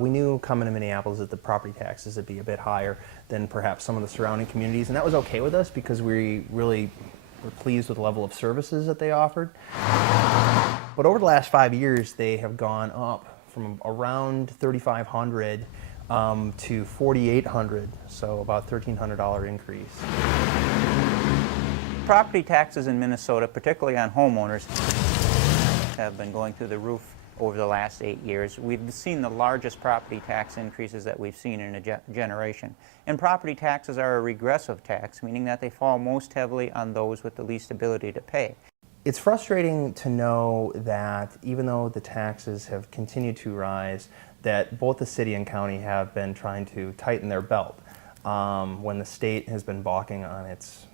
We knew coming to Minneapolis that the property taxes would be a bit higher than perhaps some of the surrounding communities, and that was okay with us because we really were pleased with the level of services that they offered. But over the last 5 years, they have gone up from around $3,500 to $4,800, so about $1,300 increase. Property taxes in Minnesota, particularly on homeowners, have been going through the roof over the last 8 years. We've seen the largest property tax increases that we've seen in a generation. And property taxes are a regressive tax, meaning that they fall most heavily on those with the least ability to pay. It's frustrating to know that even though the taxes have continued to rise, that both the city and county have been trying to tighten their belt when the state has been balking on its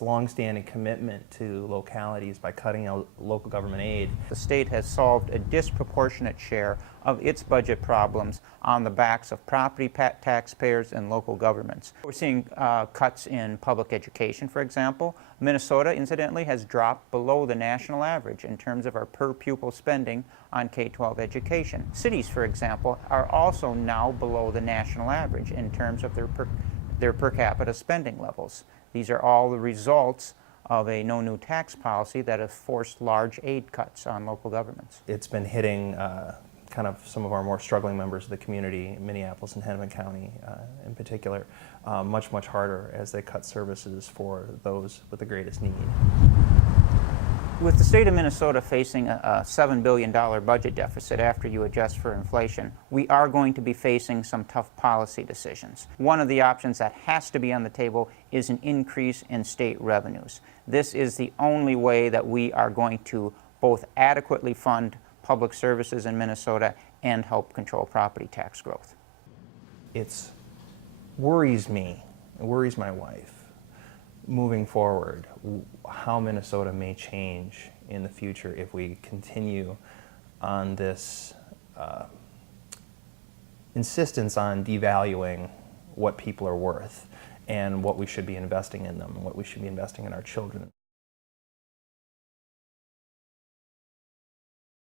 long-standing commitment to localities by cutting out local government aid. The state has solved a disproportionate share of its budget problems on the backs of property taxpayers and local governments. We're seeing cuts in public education, for example. Minnesota, incidentally, has dropped below the national average in terms of our per-pupil spending on K-12 education. Cities, for example, are also now below the national average in terms of their per capita spending levels. These are all the results of a no new tax policy that has forced large aid cuts on local governments. It's been hitting kind of some of our more struggling members of the community, Minneapolis and Hennepin County in particular, much, much harder as they cut services for those with the greatest need. With the state of Minnesota facing a $7 billion budget deficit after you adjust for inflation, we are going to be facing some tough policy decisions. One of the options that has to be on the table is an increase in state revenues. This is the only way that we are going to both adequately fund public services in Minnesota and help control property tax growth. It worries me, it worries my wife, moving forward, how Minnesota may change in the future if we continue on this insistence on devaluing what people are worth and what we should be investing in them and what we should be investing in our children.